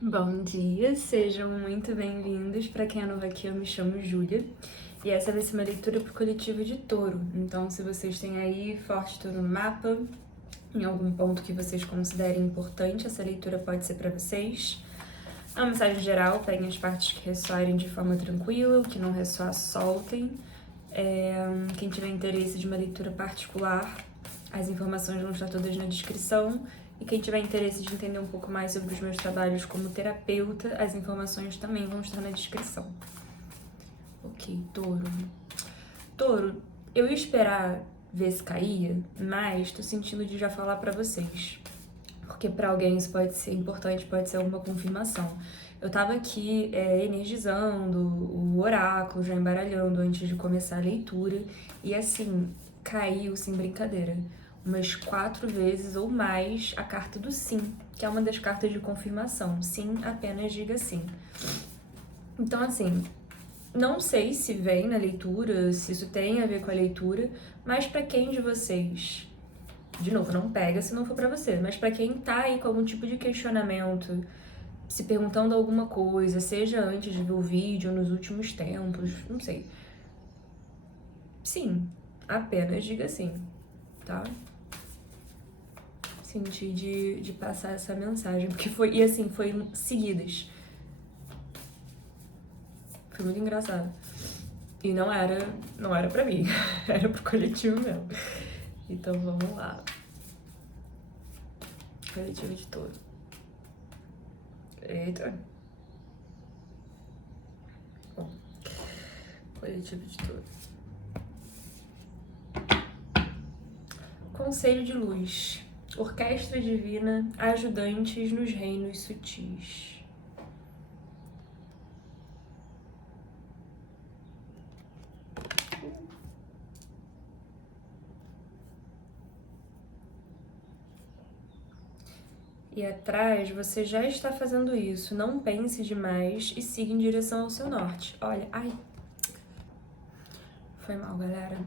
Bom dia, sejam muito bem-vindos. Para quem é novo aqui, eu me chamo Júlia e essa vai ser uma leitura para o coletivo de Touro. Então, se vocês têm aí forte Touro no mapa, em algum ponto que vocês considerem importante, essa leitura pode ser para vocês. É uma mensagem geral, peguem as partes que ressoarem de forma tranquila, o que não ressoar, soltem. Quem tiver interesse de uma leitura particular, as informações vão estar todas na descrição. E quem tiver interesse de entender um pouco mais sobre os meus trabalhos como terapeuta, as informações também vão estar na descrição. Ok, Touro. Touro, eu ia esperar ver se caía, mas tô sentindo de já falar pra vocês. Porque pra alguém isso pode ser importante, pode ser alguma confirmação. Eu tava aqui energizando o oráculo, já embaralhando antes de começar a leitura. E assim, caiu sem brincadeira umas 4 vezes ou mais a carta do sim, que é uma das cartas de confirmação. Sim, apenas diga sim. Então, assim, não sei se vem na leitura, se isso tem a ver com a leitura, mas pra quem de vocês, de novo, não pega se não for pra você, mas pra quem tá aí com algum tipo de questionamento, se perguntando alguma coisa, seja antes de ver o vídeo ou nos últimos tempos, não sei. Sim, apenas diga sim, tá? Senti de passar essa mensagem, porque foi, e assim, foi seguidas. Foi muito engraçado. E não era pra mim, era pro coletivo mesmo. Então vamos lá. Coletivo de Touro. Eita. Bom, coletivo de Touro. Conselho de luz. Orquestra divina, ajudantes nos reinos sutis. E atrás você já está fazendo isso. Não pense demais e siga em direção ao seu norte. Olha, ai. Foi mal, galera.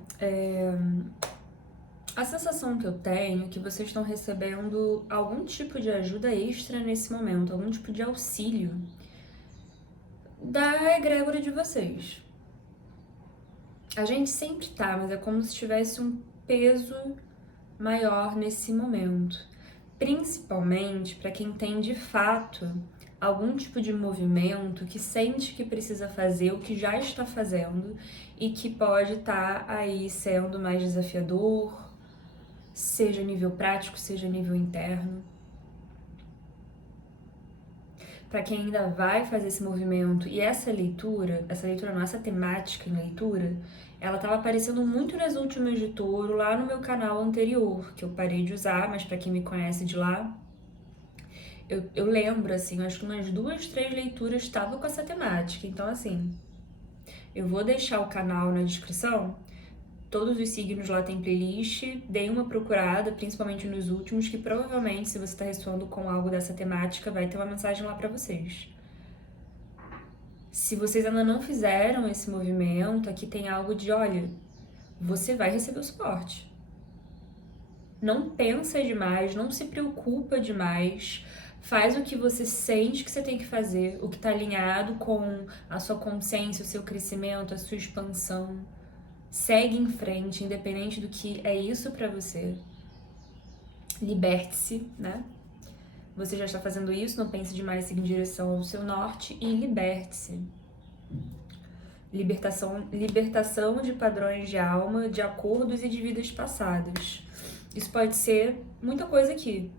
A sensação que eu tenho é que vocês estão recebendo algum tipo de ajuda extra nesse momento, algum tipo de auxílio da egrégora de vocês. A gente sempre tá, mas é como se tivesse um peso maior nesse momento. Principalmente para quem tem de fato algum tipo de movimento que sente que precisa fazer o que já está fazendo e que pode estar aí sendo mais desafiador, seja nível prático, seja nível interno. Para quem ainda vai fazer esse movimento, e essa leitura não, essa temática em leitura, ela estava aparecendo muito nas últimas de Touro, lá no meu canal anterior, que eu parei de usar, mas para quem me conhece de lá, eu lembro, assim, acho que umas 2, 3 leituras estavam com essa temática. Então, assim, eu vou deixar o canal na descrição. Todos os signos lá tem playlist, dei uma procurada, principalmente nos últimos, que provavelmente, se você está ressoando com algo dessa temática, vai ter uma mensagem lá para vocês. Se vocês ainda não fizeram esse movimento, aqui tem algo de, olha, você vai receber o suporte. Não pensa demais, não se preocupa demais, faz o que você sente que você tem que fazer, o que está alinhado com a sua consciência, o seu crescimento, a sua expansão. Segue em frente, independente do que é isso para você. Liberte-se, né? Você já está fazendo isso, não pense demais, siga em direção ao seu norte e liberte-se. Libertação de padrões de alma, de acordos e de vidas passadas. Isso pode ser muita coisa aqui.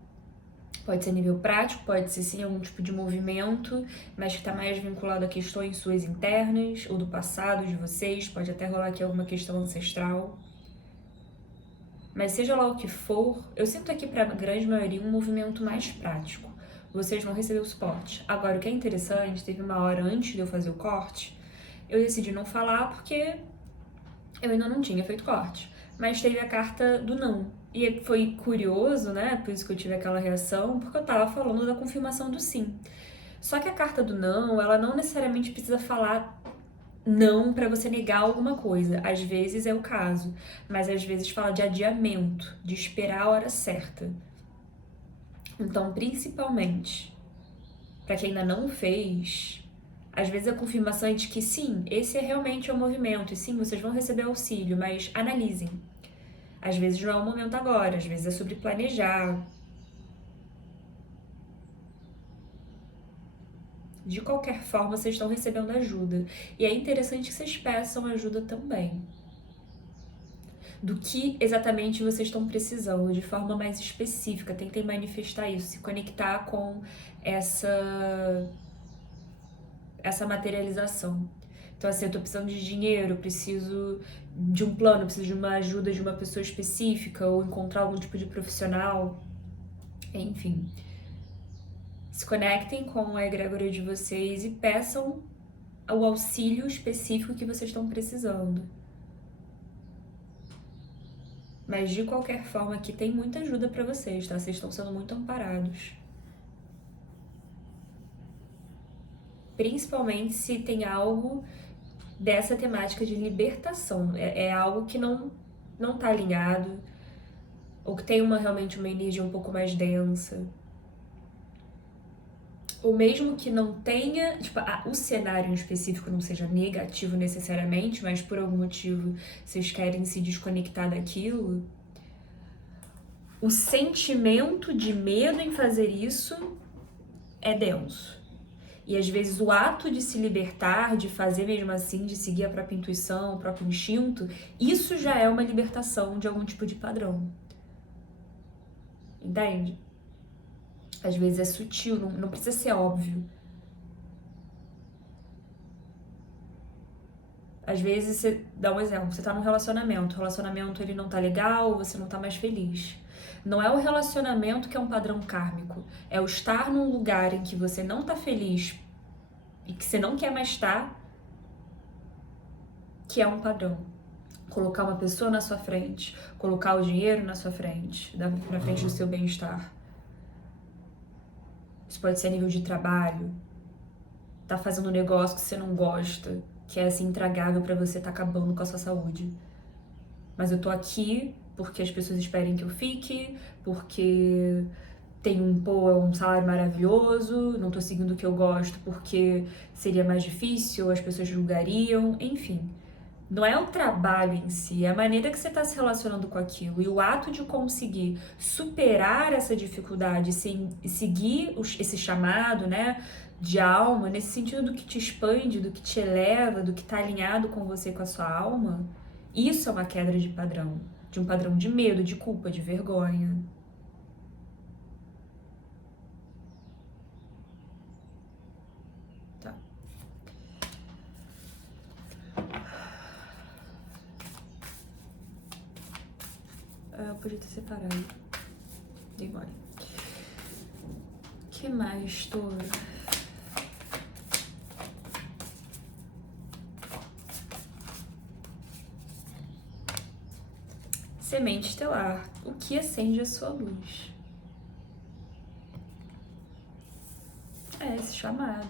Pode ser nível prático, pode ser sim algum tipo de movimento, mas que está mais vinculado a questões suas internas ou do passado de vocês. Pode até rolar aqui alguma questão ancestral. Mas seja lá o que for, eu sinto aqui para a grande maioria um movimento mais prático. Vocês vão receber o suporte. Agora, o que é interessante, teve uma hora antes de eu fazer o corte, eu decidi não falar porque eu ainda não tinha feito corte. Mas teve a carta do não. E foi curioso, né? Por isso que eu tive aquela reação, porque eu tava falando da confirmação do sim. Só que a carta do não, ela não necessariamente precisa falar não para você negar alguma coisa. Às vezes é o caso, mas às vezes fala de adiamento, de esperar a hora certa. Então, principalmente, Para quem ainda não fez, às vezes a confirmação é de que sim, esse é realmente o movimento, e sim, vocês vão receber auxílio, mas analisem. Às vezes não é o momento agora, às vezes é sobre planejar. De qualquer forma, vocês estão recebendo ajuda. E é interessante que vocês peçam ajuda também. Do que exatamente vocês estão precisando, de forma mais específica. Tentem manifestar isso, se conectar com essa materialização. Então, assim, eu tô precisando de dinheiro, preciso de um plano, preciso de uma ajuda de uma pessoa específica, ou encontrar algum tipo de profissional. Enfim. Se conectem com a egrégora de vocês e peçam o auxílio específico que vocês estão precisando. Mas de qualquer forma, aqui tem muita ajuda pra vocês, tá? Vocês estão sendo muito amparados. Principalmente se tem algo dessa temática de libertação. É algo que não tá alinhado, ou que tem realmente uma energia um pouco mais densa. Ou mesmo que não tenha, tipo, o cenário em específico não seja negativo necessariamente, mas por algum motivo vocês querem se desconectar daquilo, o sentimento de medo em fazer isso é denso. E às vezes o ato de se libertar, de fazer mesmo assim, de seguir a própria intuição, o próprio instinto, isso já é uma libertação de algum tipo de padrão. Entende? Às vezes é sutil, não precisa ser óbvio. Às vezes, você dá um exemplo, você tá num relacionamento, o relacionamento ele não tá legal, você não tá mais feliz. Não é o relacionamento que é um padrão kármico, é o estar num lugar em que você não tá feliz e que você não quer mais estar, que é um padrão. Colocar uma pessoa na sua frente, colocar o dinheiro na sua frente, na frente do seu bem-estar. Isso pode ser a nível de trabalho, tá fazendo um negócio que você não gosta, que é assim intragável pra você, tá acabando com a sua saúde. Mas eu tô aqui porque as pessoas esperem que eu fique, porque tem um salário maravilhoso, não tô seguindo o que eu gosto porque seria mais difícil, as pessoas julgariam, enfim. Não é o trabalho em si, é a maneira que você está se relacionando com aquilo. E o ato de conseguir superar essa dificuldade e seguir esse chamado, né, de alma, nesse sentido do que te expande, do que te eleva, do que está alinhado com você, com a sua alma, isso é uma quebra de padrão. De um padrão de medo, de culpa, de vergonha. Tá. Eu podia ter separado. Dei mole. O que mais, Touro? Semente estelar. O que acende a sua luz? É esse chamado.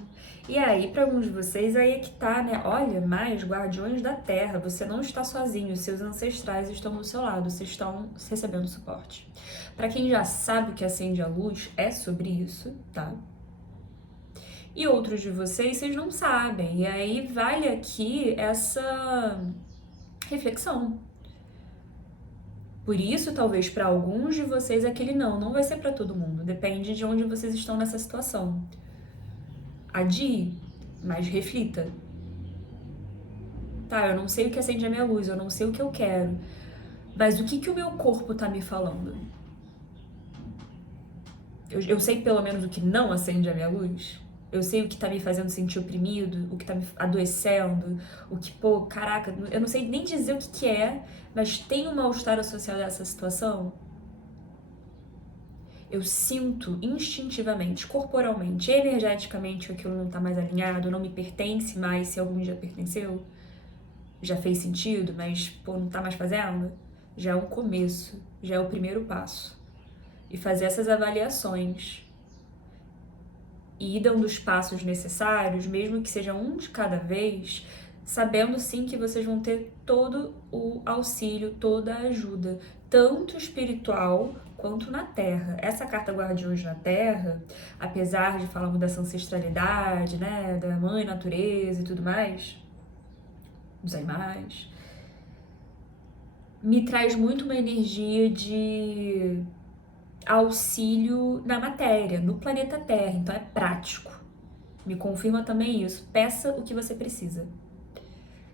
E aí, para alguns de vocês, aí é que tá, né? Olha, mais guardiões da terra, você não está sozinho, seus ancestrais estão do seu lado, vocês estão recebendo suporte. Para quem já sabe o que acende a luz, é sobre isso, tá? E outros de vocês não sabem. E aí vale aqui essa reflexão. Por isso, talvez para alguns de vocês aquele não vai ser para todo mundo. Depende de onde vocês estão nessa situação. Adie, mas reflita. Tá, eu não sei o que acende a minha luz, eu não sei o que eu quero, mas o que o meu corpo tá me falando? Eu sei pelo menos o que não acende a minha luz? Eu sei o que tá me fazendo sentir oprimido, o que tá me adoecendo, o que, pô, caraca, eu não sei nem dizer o que é, mas tem um mal-estar associado a essa situação? Eu sinto instintivamente, corporalmente, energeticamente que aquilo não tá mais alinhado, não me pertence mais se algum dia pertenceu? Já fez sentido, mas, pô, não tá mais fazendo? Já é um começo, já é o primeiro passo. E fazer essas avaliações e ir dando os passos necessários, mesmo que seja um de cada vez, sabendo sim que vocês vão ter todo o auxílio, toda a ajuda, tanto espiritual quanto na Terra. Essa carta Guardiões na Terra, apesar de falarmos dessa ancestralidade, né, da mãe natureza e tudo mais, dos animais, me traz muito uma energia de auxílio na matéria, no planeta Terra, então é prático. Me confirma também isso. Peça o que você precisa.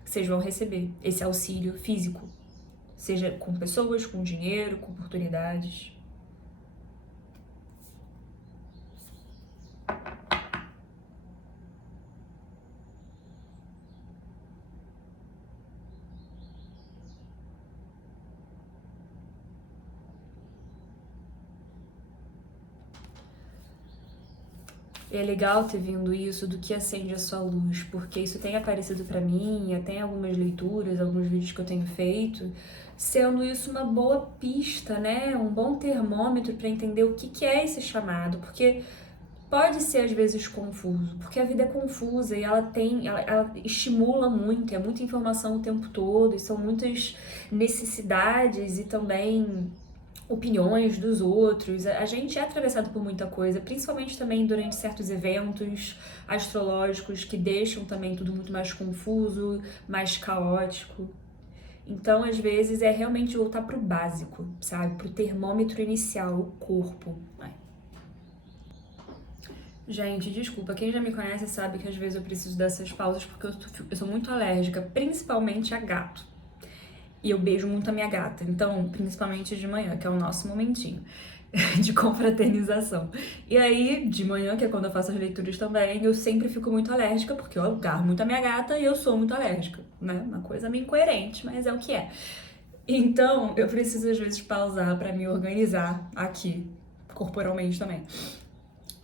Vocês vão receber esse auxílio físico, seja com pessoas, com dinheiro, com oportunidades. E é legal ter vindo isso do que acende a sua luz, porque isso tem aparecido pra mim, até em algumas leituras, alguns vídeos que eu tenho feito, sendo isso uma boa pista, né? Um bom termômetro para entender o que é esse chamado, porque pode ser às vezes confuso, porque a vida é confusa e ela estimula muito, é muita informação o tempo todo, e são muitas necessidades e também opiniões dos outros. A gente é atravessado por muita coisa, principalmente também durante certos eventos astrológicos que deixam também tudo muito mais confuso, mais caótico. Então, às vezes, é realmente voltar pro básico, sabe? Pro termômetro inicial, o corpo. Gente, desculpa, quem já me conhece sabe que às vezes eu preciso dessas pausas porque eu sou muito alérgica, principalmente a gato. E eu beijo muito a minha gata, então, principalmente de manhã, que é o nosso momentinho de confraternização. E aí, de manhã, que é quando eu faço as leituras também, eu sempre fico muito alérgica, porque eu agarro muito a minha gata e eu sou muito alérgica, né? Uma coisa meio incoerente, mas é o que é. Então, eu preciso às vezes pausar pra me organizar aqui, corporalmente também.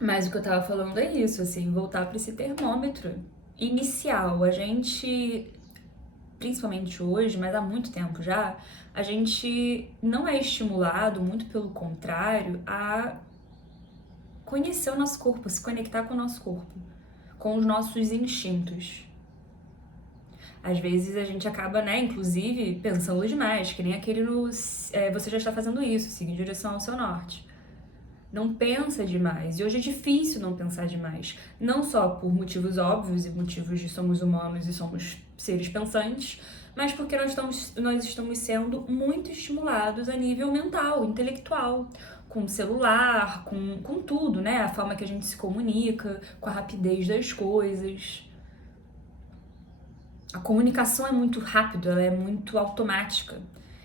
Mas o que eu tava falando é isso, assim, voltar para esse termômetro inicial. A gente, principalmente hoje, mas há muito tempo já, a gente não é estimulado, muito pelo contrário, a conhecer o nosso corpo, se conectar com o nosso corpo, com os nossos instintos. Às vezes a gente acaba, né, inclusive, pensando demais, que nem aquele no você já está fazendo isso, siga em direção ao seu norte. Não pensa demais. E hoje é difícil não pensar demais. Não só por motivos óbvios e motivos de somos humanos e somos seres pensantes, mas porque nós estamos sendo muito estimulados a nível mental, intelectual, com o celular, com tudo, né? A forma que a gente se comunica, com a rapidez das coisas. A comunicação é muito rápida, ela é muito automática.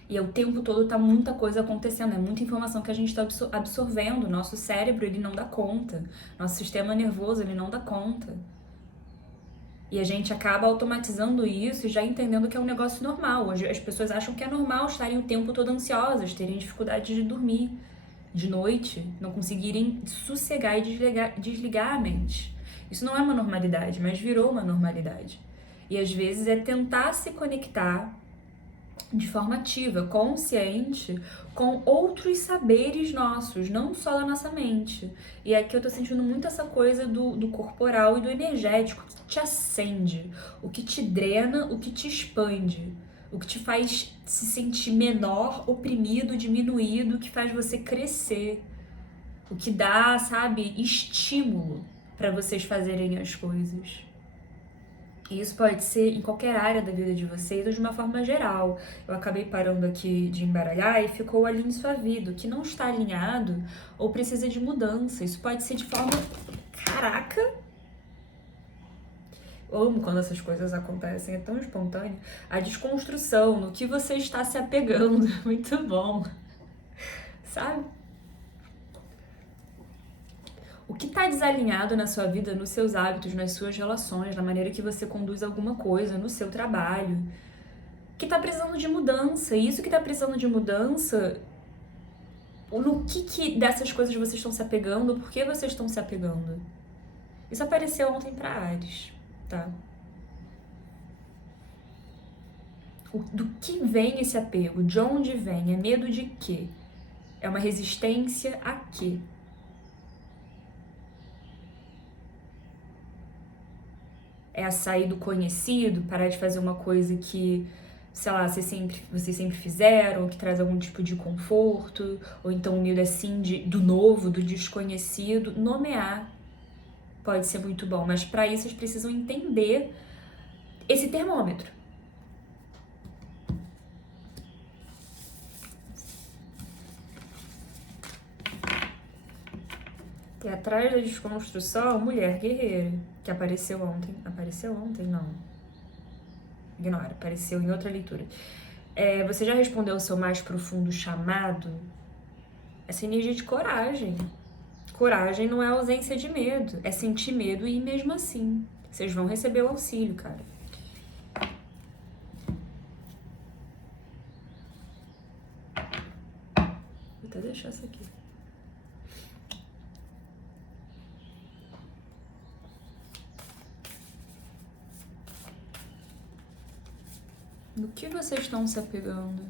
E o tempo todo tá muita coisa acontecendo, é muita informação que a gente tá absorvendo. Nosso cérebro, ele não dá conta. Nosso sistema nervoso, ele não dá conta. E a gente acaba automatizando isso e já entendendo que é um negócio normal. Hoje as pessoas acham que é normal estarem o tempo todo ansiosas, terem dificuldade de dormir de noite, não conseguirem sossegar e desligar a mente. Isso não é uma normalidade, mas virou uma normalidade. E às vezes é tentar se conectar de forma ativa, consciente, com outros saberes nossos, não só da nossa mente. E aqui eu tô sentindo muito essa coisa do corporal e do energético, que te acende, o que te drena, o que te expande, o que te faz se sentir menor, oprimido, diminuído, o que faz você crescer, o que dá, sabe, estímulo para vocês fazerem as coisas. E isso pode ser em qualquer área da vida de vocês ou de uma forma geral. Eu acabei parando aqui de embaralhar e ficou ali em sua vida, o que não está alinhado ou precisa de mudança. Isso pode ser de forma... Caraca! Eu amo quando essas coisas acontecem, é tão espontâneo. A desconstrução, no que você está se apegando, muito bom. Sabe? O que está desalinhado na sua vida, nos seus hábitos, nas suas relações, na maneira que você conduz alguma coisa, no seu trabalho, que tá precisando de mudança. E isso que tá precisando de mudança, no que dessas coisas vocês estão se apegando, por que vocês estão se apegando? Isso apareceu ontem pra Ares, tá? Do que vem esse apego? De onde vem? É medo de quê? É uma resistência a quê? É a sair do conhecido, parar de fazer uma coisa que sei lá, vocês sempre fizeram, ou que traz algum tipo de conforto, ou então um medo assim do novo, do desconhecido. Nomear pode ser muito bom, mas para isso vocês precisam entender esse termômetro. E atrás da desconstrução, mulher guerreira, que apareceu ontem. Apareceu ontem? Não. Ignora, apareceu em outra leitura. Você já respondeu o seu mais profundo chamado? Essa energia de coragem. Coragem não é ausência de medo, é sentir medo e ir mesmo assim. Vocês vão receber o auxílio, cara. Vou até deixar isso aqui. No que vocês estão se apegando?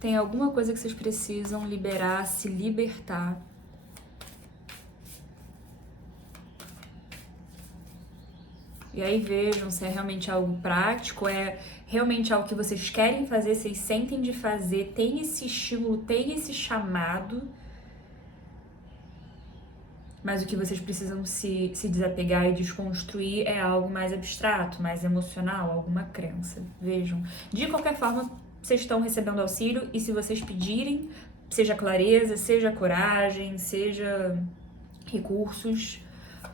Tem alguma coisa que vocês precisam liberar, se libertar? E aí vejam se é realmente algo prático, é realmente algo que vocês querem fazer, vocês sentem de fazer, tem esse estímulo, tem esse chamado, mas o que vocês precisam se desapegar e desconstruir é algo mais abstrato, mais emocional, alguma crença. Vejam. De qualquer forma, vocês estão recebendo auxílio e se vocês pedirem, seja clareza, seja coragem, seja recursos,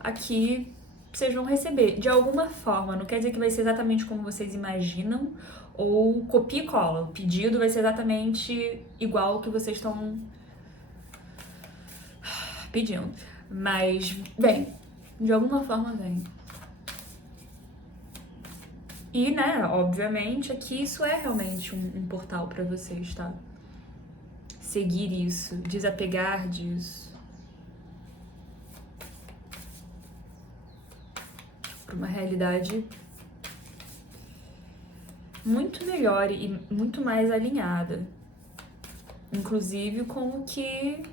aqui vocês vão receber. De alguma forma, não quer dizer que vai ser exatamente como vocês imaginam ou copia e cola. O pedido vai ser exatamente igual ao que vocês estão pedindo. Mas vem, de alguma forma vem. E, né, obviamente, aqui isso é realmente um portal pra vocês, tá? Seguir isso, desapegar disso. Pra uma realidade muito melhor e muito mais alinhada. Inclusive com o que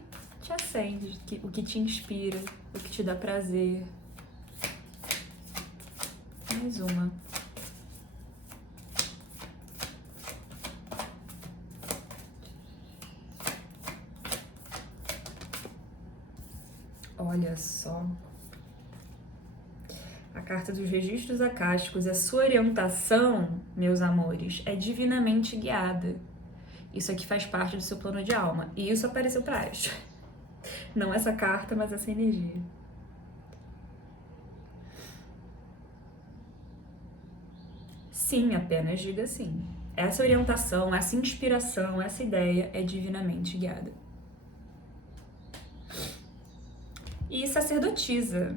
te acende, o que te inspira, o que te dá prazer. Mais uma. Olha só. A carta dos registros acásticos, a sua orientação, meus amores, é divinamente guiada. Isso aqui faz parte do seu plano de alma. E isso apareceu pra Ash. Não essa carta, mas essa energia. Sim, apenas diga sim. Essa orientação, essa inspiração, essa ideia é divinamente guiada. E sacerdotisa.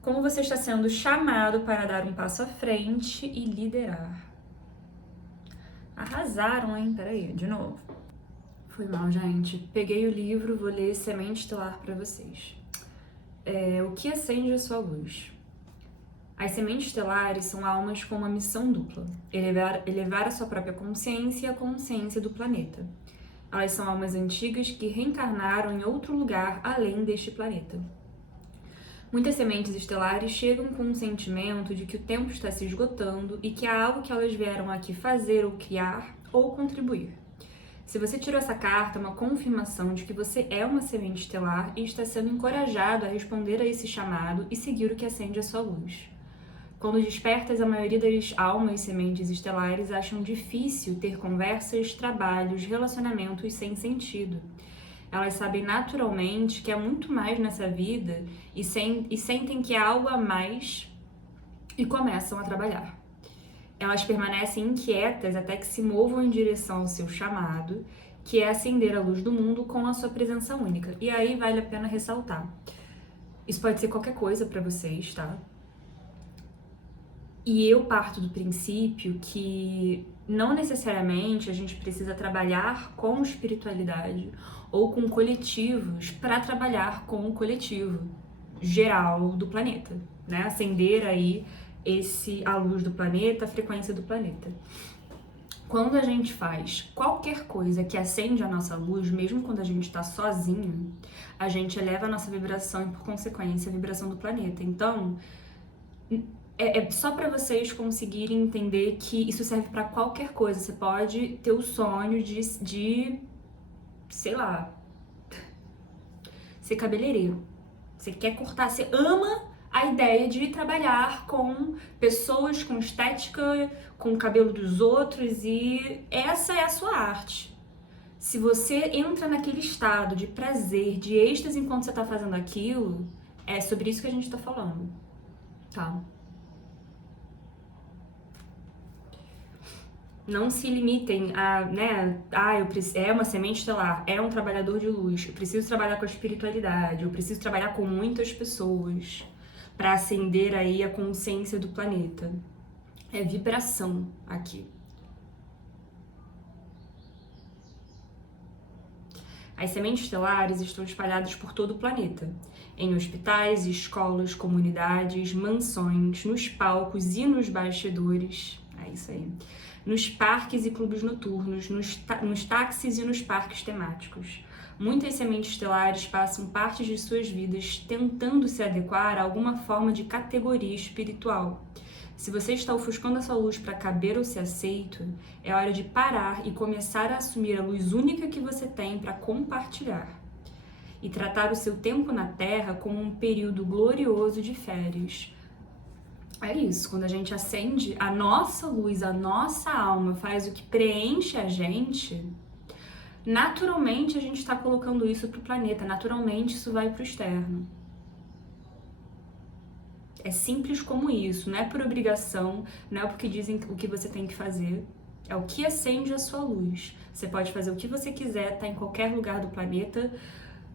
Como você está sendo chamado para dar um passo à frente e liderar. Arrasaram, hein? Peraí, de novo. Foi mal, gente. Peguei o livro, vou ler Semente Estelar para vocês. O que acende a sua luz? As sementes estelares são almas com uma missão dupla: elevar a sua própria consciência e a consciência do planeta. Elas são almas antigas que reencarnaram em outro lugar além deste planeta. Muitas sementes estelares chegam com um sentimento de que o tempo está se esgotando e que há algo que elas vieram aqui fazer ou criar ou contribuir. Se você tirou essa carta, é uma confirmação de que você é uma semente estelar e está sendo encorajado a responder a esse chamado e seguir o que acende a sua luz. Quando despertas, a maioria das almas sementes estelares acham difícil ter conversas, trabalhos, relacionamentos sem sentido. Elas sabem naturalmente que há muito mais nessa vida e sentem que há algo a mais e começam a trabalhar. Elas permanecem inquietas até que se movam em direção ao seu chamado, que é acender a luz do mundo com a sua presença única. E aí vale a pena ressaltar. Isso pode ser qualquer coisa para vocês, tá? E eu parto do princípio que não necessariamente a gente precisa trabalhar com espiritualidade ou com coletivos para trabalhar com o coletivo geral do planeta, né? Acender aí a luz do planeta, a frequência do planeta. Quando a gente faz qualquer coisa que acende a nossa luz, mesmo quando a gente está sozinho, a gente eleva a nossa vibração e, por consequência, a vibração do planeta. Então, é só para vocês conseguirem entender que isso serve para qualquer coisa. Você pode ter o sonho de, sei lá, ser cabeleireiro. Você quer cortar, você ama a ideia de trabalhar com pessoas, com estética, com o cabelo dos outros, e essa é a sua arte. Se você entra naquele estado de prazer, de êxtase enquanto você tá fazendo aquilo, é sobre isso que a gente tá falando, tá? Não se limitem a, né, é uma semente estelar, é um trabalhador de luz, eu preciso trabalhar com a espiritualidade, eu preciso trabalhar com muitas pessoas para acender aí a consciência do planeta. É vibração aqui. As sementes estelares estão espalhadas por todo o planeta, em hospitais, escolas, comunidades, mansões, nos palcos e nos bastidores. É isso aí. Nos parques e clubes noturnos, nos táxis e nos parques temáticos. Muitas sementes estelares passam parte de suas vidas tentando se adequar a alguma forma de categoria espiritual. Se você está ofuscando a sua luz para caber ou ser aceito, é hora de parar e começar a assumir a luz única que você tem para compartilhar. E tratar o seu tempo na Terra como um período glorioso de férias. É isso, quando a gente acende a nossa luz, a nossa alma, faz o que preenche a gente, naturalmente a gente está colocando isso para o planeta, naturalmente isso vai para o externo. É simples como isso, não é por obrigação, não é porque dizem o que você tem que fazer. É o que acende a sua luz. Você pode fazer o que você quiser, tá em qualquer lugar do planeta,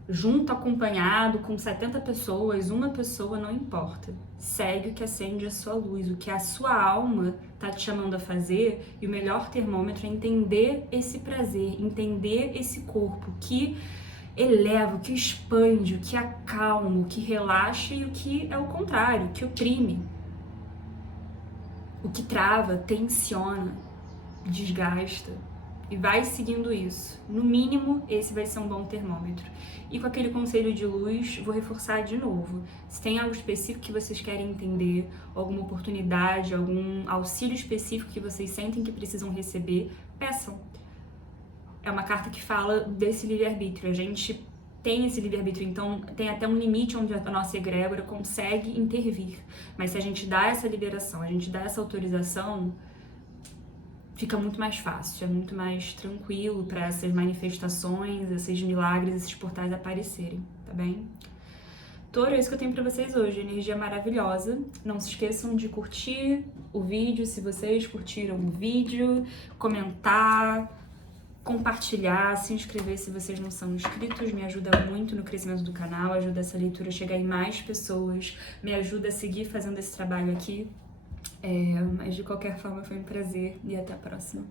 junto, acompanhado, com 70 pessoas, uma pessoa, não importa. Segue o que acende a sua luz, o que a sua alma tá te chamando a fazer, e o melhor termômetro é entender esse prazer, entender esse corpo que eleva, o que expande, o que acalma, o que relaxa e o que é o contrário, o que oprime, o que trava, tensiona, desgasta. E vai seguindo isso. No mínimo, esse vai ser um bom termômetro. E com aquele conselho de luz, vou reforçar de novo. Se tem algo específico que vocês querem entender, alguma oportunidade, algum auxílio específico que vocês sentem que precisam receber, peçam. É uma carta que fala desse livre-arbítrio. A gente tem esse livre-arbítrio, então tem até um limite onde a nossa egrégora consegue intervir. Mas se a gente dá essa liberação, a gente dá essa autorização, fica muito mais fácil, é muito mais tranquilo para essas manifestações, esses milagres, esses portais aparecerem, tá bem? Touro, é isso que eu tenho pra vocês hoje, energia maravilhosa. Não se esqueçam de curtir o vídeo, se vocês curtiram o vídeo, comentar, compartilhar, se inscrever se vocês não são inscritos, me ajuda muito no crescimento do canal, ajuda essa leitura a chegar em mais pessoas, me ajuda a seguir fazendo esse trabalho aqui. Mas de qualquer forma foi um prazer e até a próxima.